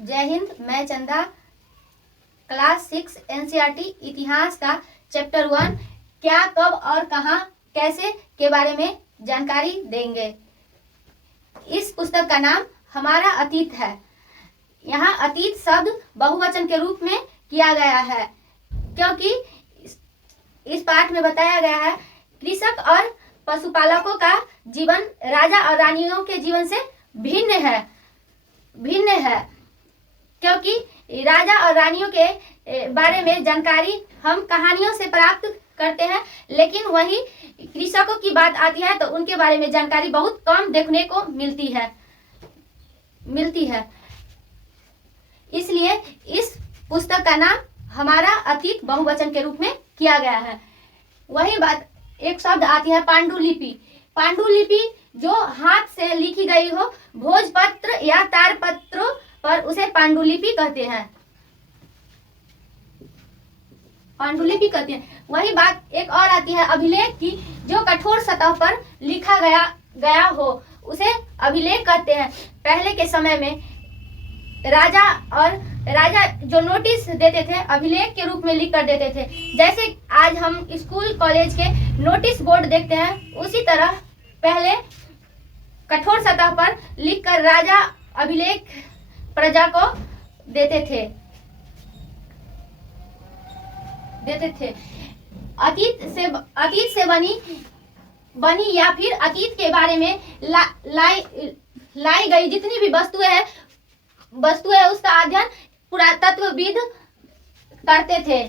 जय हिंद। मैं चंदा क्लास 6 एनसीईआरटी इतिहास का चैप्टर 1 क्या, कब और कहाँ, कैसे के बारे में जानकारी देंगे। इस पुस्तक का नाम हमारा अतीत है। यहाँ अतीत शब्द बहुवचन के रूप में किया गया है क्योंकि इस पाठ में बताया गया है कृषक और पशुपालकों का जीवन राजा और रानियों के जीवन से भिन्न है क्योंकि राजा और रानियों के बारे में जानकारी हम कहानियों से प्राप्त करते हैं, लेकिन वही कृषकों की बात आती है तो उनके बारे में जानकारी बहुत कम देखने को मिलती है। इसलिए इस पुस्तक का नाम हमारा अतीत बहुवचन के रूप में किया गया है। वही बात एक शब्द आती है पांडुलिपि। पांडुलिपि जो हाथ से लिखी गई हो भोजपत्र या तारपत्रों पर उसे पांडुलिपि कहते हैं। पांडुलिपि कहते हैं। वही बात एक और आती है अभिलेख की, जो कठोर सतह पर लिखा गया हो उसे अभिलेख कहते हैं। पहले के समय में राजा जो नोटिस देते थे अभिलेख के रूप में लिख कर देते थे। जैसे आज हम स्कूल कॉलेज के नोटिस बोर्ड देखते हैं, उसी तरह पहले कठोर सतह पर लिखकर राजा अभिलेख प्रजा को देते थे। अतीत से बनी या फिर अतीत के बारे में लाई गई जितनी भी वस्तुएं है उसका अध्ययन पुरातत्वविद करते थे।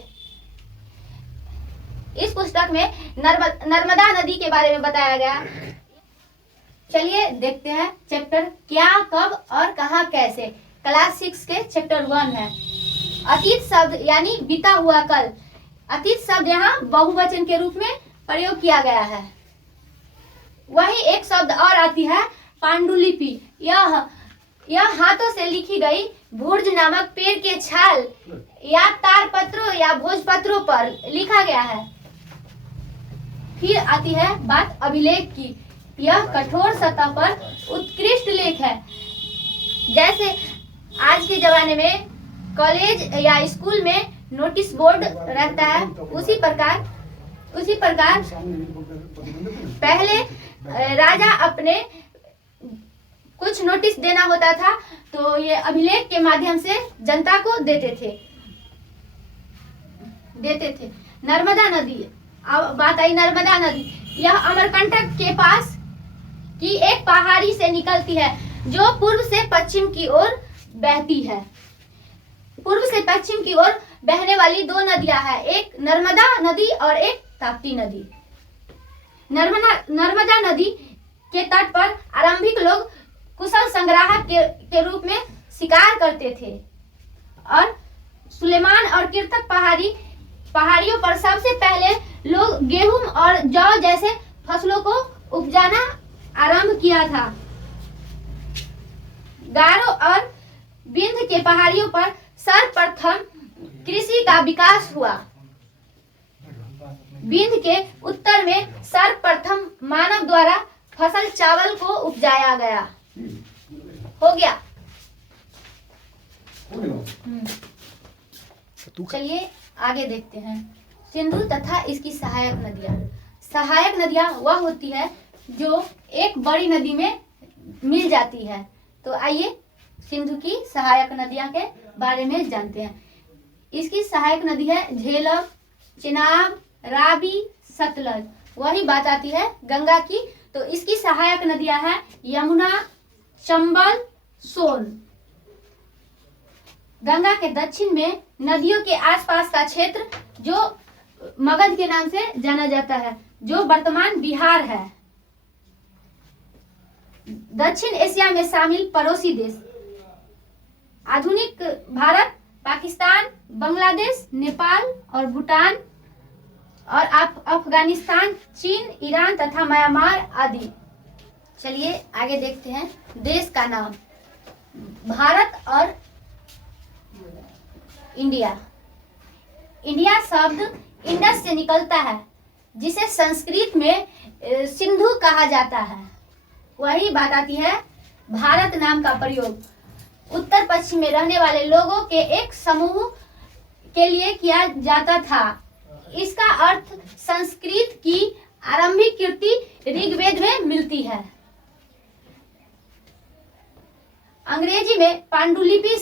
इस पुस्तक में नर्मदा नदी के बारे में बताया गया। चलिए देखते हैं चैप्टर क्या, कब और कहाँ, कैसे। क्लास 6 के चैप्टर 1 है। अतीत शब्द यानी बीता हुआ कल। अतीत शब्द यहाँ बहुवचन के रूप में प्रयोग किया गया है। वही एक शब्द और आती है पांडुलिपि। यह हाथों से लिखी गई भुर्ज नामक पेड़ के छाल या तारपत्रों या भोजपत्रों पर लिखा गया है। फिर आती है बात अभिलेख की। यह कठोर सतह पर उत्कृष्ट लेख है। जैसे आज के जमाने में कॉलेज या स्कूल में नोटिस बोर्ड रहता है, उसी प्रकार पहले राजा अपने कुछ नोटिस देना होता था तो ये अभिलेख के माध्यम से जनता को देते थे। नर्मदा नदी, अब बात आई नर्मदा नदी। यह अमरकंटक के पास की एक पहाड़ी से निकलती है जो पूर्व से पश्चिम की ओर बहती है। पूर्व से पश्चिम की ओर बहने वाली दो नदियां हैं, एक नर्मदा नदी और एक ताप्ती नदी। नर्मदा नदी के तट पर आरंभिक लोग कुशल संग्राहक के रूप में शिकार करते थे और सुलेमान और कीर्तक पहाड़ियों पर सबसे पहले लोग गेहूं और जौ जैसे फसलों को उपजाना आरंभ किया था। गारो और विंध्य के पहाड़ियों पर सर्वप्रथम कृषि का विकास हुआ। विंध्य के उत्तर में सर्वप्रथम मानव द्वारा फसल चावल को उपजाया गया। हो गया। चलिए आगे देखते हैं। सिंधु तथा इसकी सहायक नदियां। सहायक नदियां वह होती है जो एक बड़ी नदी में मिल जाती है। तो आइए सिंधु की सहायक नदियां के बारे में जानते हैं। इसकी सहायक नदी है झेलम, चिनाब, रावी, सतलज। वही बात आती है गंगा की, तो इसकी सहायक नदियां हैं यमुना, चंबल, सोन। गंगा के दक्षिण में नदियों के आसपास का क्षेत्र जो मगध के नाम से जाना जाता है, जो वर्तमान बिहार है। दक्षिण एशिया में शामिल पड़ोसी देश आधुनिक भारत, पाकिस्तान, बांग्लादेश, नेपाल और भूटान और अफगानिस्तान, चीन, ईरान तथा म्यांमार आदि। चलिए आगे देखते हैं। देश का नाम भारत और इंडिया। इंडिया शब्द इंडस से निकलता है जिसे संस्कृत में सिंधु कहा जाता है। वही बात आती है भारत नाम का प्रयोग। उत्तर पश्चिम में रहने वाले लोगों के एक समूह के लिए किया जाता था। इसका अर्थ संस्कृत की आरंभिक कीर्ति ऋग्वेद में मिलती है। अंग्रेजी में पांडुलिपि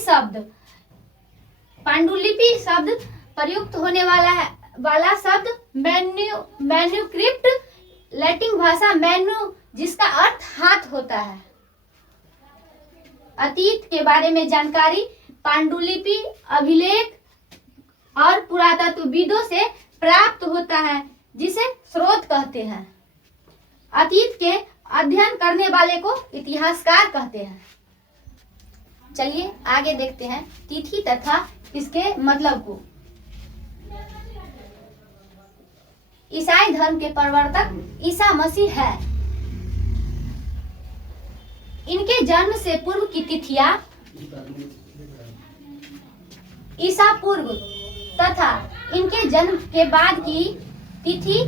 शब्द प्रयुक्त होने वाला शब्द मैन्युस्क्रिप्ट, लैटिन भाषा मैन्यू जिसका अर्थ हाथ होता है। अतीत के बारे में जानकारी पांडुलिपि, अभिलेख और पुरातत्वविदों से प्राप्त होता है जिसे स्रोत कहते हैं। अतीत के अध्ययन करने वाले को इतिहासकार कहते हैं। चलिए आगे देखते हैं तिथि तथा इसके मतलब को। ईसाई धर्म के प्रवर्तक ईसा मसीह है। इनके जन्म से पूर्व की तिथियां ईसा पूर्व तथा इनके जन्म के बाद की तिथि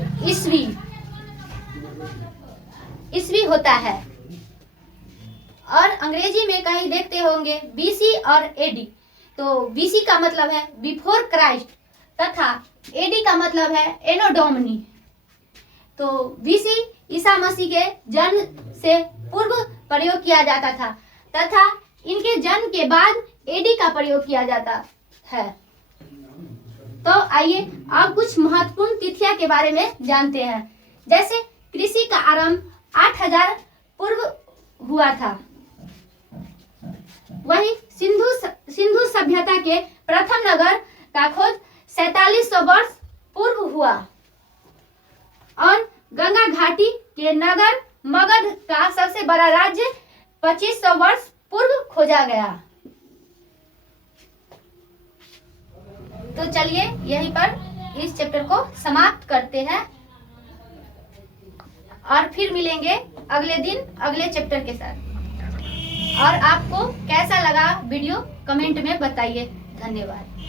ईस्वी होता है। और अंग्रेजी में कहीं देखते होंगे बीसी और एडी। तो बीसी का मतलब है बिफोर क्राइस्ट तथा एडी का मतलब है एनो डोमिनी। तो बीसी ईसा मसीह के जन्म से पूर्व प्रयोग किया जाता था तथा इनके जन्म के बाद एडी का प्रयोग किया जाता है। तो आइए अब कुछ महत्वपूर्ण तिथियां के बारे में जानते हैं। जैसे कृषि का आरंभ 8000 पूर्व हुआ था। वही सिंधु सभ्यता के प्रथम नगर का खोज 4700 वर्ष पूर्व हुआ और गंगा घाटी के नगर मगध का सबसे बड़ा राज्य 2500 वर्ष पूर्व खोजा गया। तो चलिए यहीं पर इस चैप्टर को समाप्त करते हैं और फिर मिलेंगे अगले दिन अगले चैप्टर के साथ। और आपको कैसा लगा वीडियो कमेंट में बताइए। धन्यवाद।